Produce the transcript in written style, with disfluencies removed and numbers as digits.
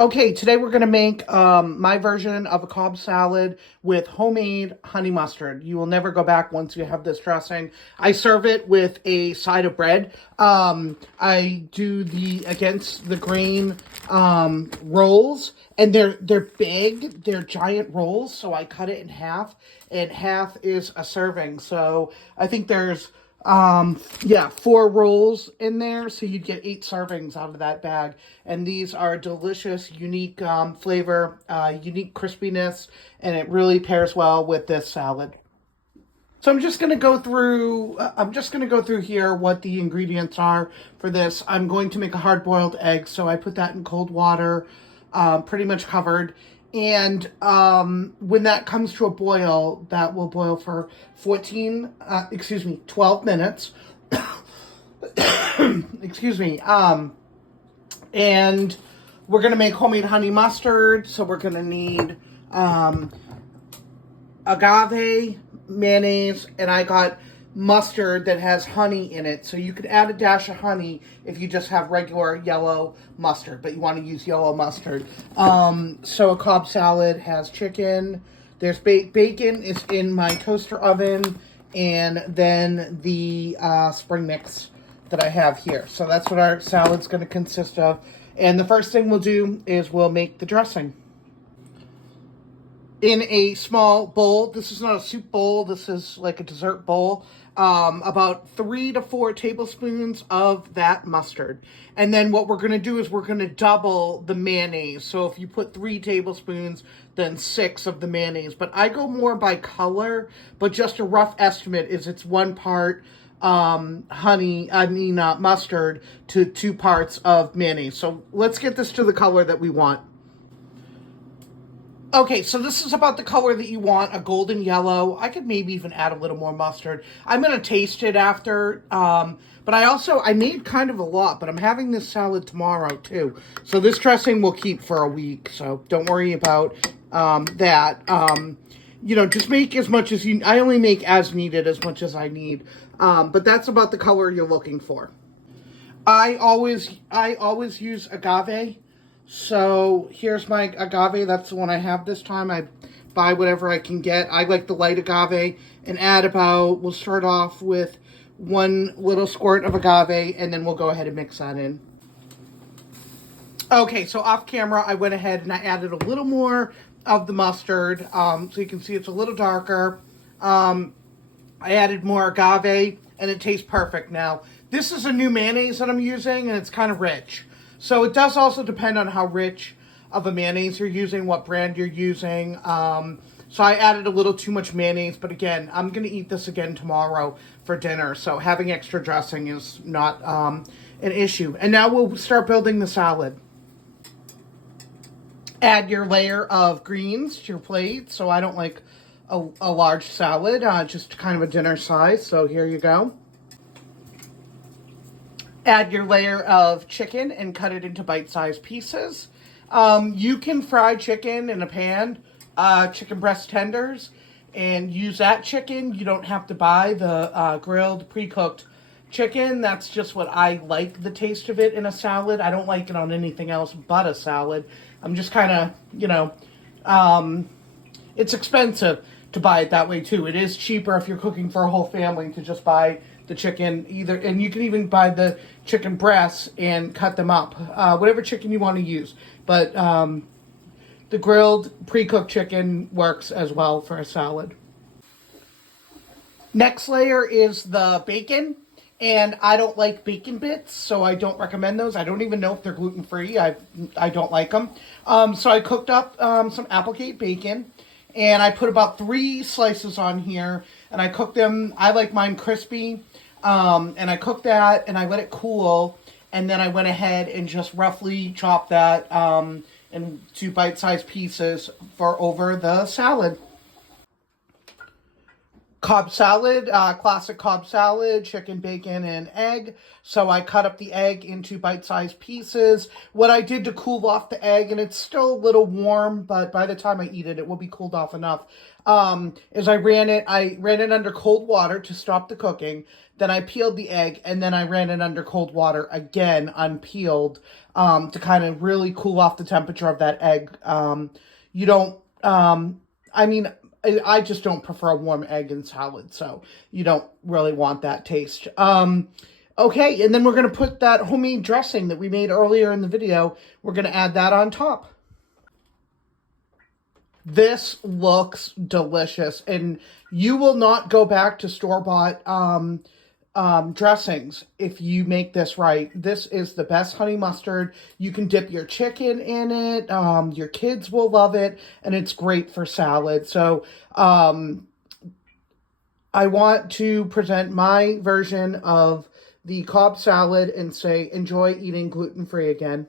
Okay, today we're going to make my version of a Cobb salad with homemade honey mustard. You will never go back once you have this dressing. I serve it with a side of bread. I do the against the grain rolls, and they're big. They're giant rolls, so I cut it in half, and half is a serving. So I think there's yeah, 4 rolls in there, so you'd get 8 servings out of that bag. And these are delicious, unique flavor, unique crispiness, and it really pairs well with this salad. So I'm just gonna go through. I'm just gonna go through here what the ingredients are for this. I'm going to make a hard-boiled egg, so I put that in cold water, pretty much covered. And when that comes to a boil, that will boil for 12 minutes. Excuse me. And we're gonna make homemade honey mustard, so we're gonna need agave, mayonnaise, and I got mustard that has honey in it. So you could add a dash of honey if you just have regular yellow mustard, but you want to use yellow mustard. So a Cobb salad has chicken. There's bacon is in my toaster oven, and then the spring mix that I have here. So that's what our salad's going to consist of. And the first thing we'll do is we'll make the dressing. In a small bowl, this is not a soup bowl, this is like a dessert bowl, about 3 to 4 tablespoons of that mustard. And then what we're going to do is we're going to double the mayonnaise. So if you put 3 tablespoons, then 6 of the mayonnaise. But I go more by color, but just a rough estimate is it's 1 part mustard to 2 parts of mayonnaise. So let's get this to the color that we want. Okay, so this is about the color that you want, a golden yellow. I could maybe even add a little more mustard. I'm going to taste it after, but I made kind of a lot, but I'm having this salad tomorrow too. So this dressing will keep for a week, so don't worry about that. Just make as much as I only make as needed as much as I need. But that's about the color you're looking for. I always use agave. So here's my agave. That's the one I have this time. I buy whatever I can get. I like the light agave and we'll start off with 1 little squirt of agave, and then we'll go ahead and mix that in. Okay, so off camera, I went ahead and I added a little more of the mustard. So you can see it's a little darker. I added more agave, and it tastes perfect now. This is a new mayonnaise that I'm using, and it's kind of rich. So it does also depend on how rich of a mayonnaise you're using, what brand you're using. So I added a little too much mayonnaise, but again, I'm going to eat this again tomorrow for dinner. So having extra dressing is not an issue. And now we'll start building the salad. Add your layer of greens to your plate. So I don't like a large salad, just kind of a dinner size. So here you go. Add your layer of chicken and cut it into bite-sized pieces. You can fry chicken in a pan, chicken breast tenders, and use that chicken. You don't have to buy the grilled, pre-cooked chicken. That's just what I like, the taste of it in a salad. I don't like it on anything else but a salad. I'm just kind of, it's expensive to buy it that way too. It is cheaper if you're cooking for a whole family to just buy the chicken either, and you can even buy the chicken breasts and cut them up, whatever chicken you want to use. But the grilled pre-cooked chicken works as well for a salad. Next layer is the bacon, and I don't like bacon bits, so I don't recommend those. I don't even know if they're gluten-free. I don't like them. So I cooked up some Applegate bacon, and I put about 3 slices on here, and I cooked them. I like mine crispy, and I cooked that, and I let it cool, and then I went ahead and just roughly chopped that into bite-sized pieces for over the salad. Cobb salad, classic Cobb salad, chicken, bacon, and egg. So I cut up the egg into bite-sized pieces. What I did to cool off the egg, and it's still a little warm, but by the time I eat it, it will be cooled off enough, is I ran it under cold water to stop the cooking. Then I peeled the egg, and then I ran it under cold water again, unpeeled, to kind of really cool off the temperature of that egg. You don't, I mean, I just don't prefer a warm egg in salad, so you don't really want that taste. Okay, and then we're going to put that homemade dressing that we made earlier in the video, we're going to add that on top. This looks delicious, and you will not go back to store-bought dressings if you make this right. This is the best honey mustard. You can dip your chicken in it. Your kids will love it, and it's great for salad. So I want to present my version of the Cobb salad and say, enjoy eating gluten-free again.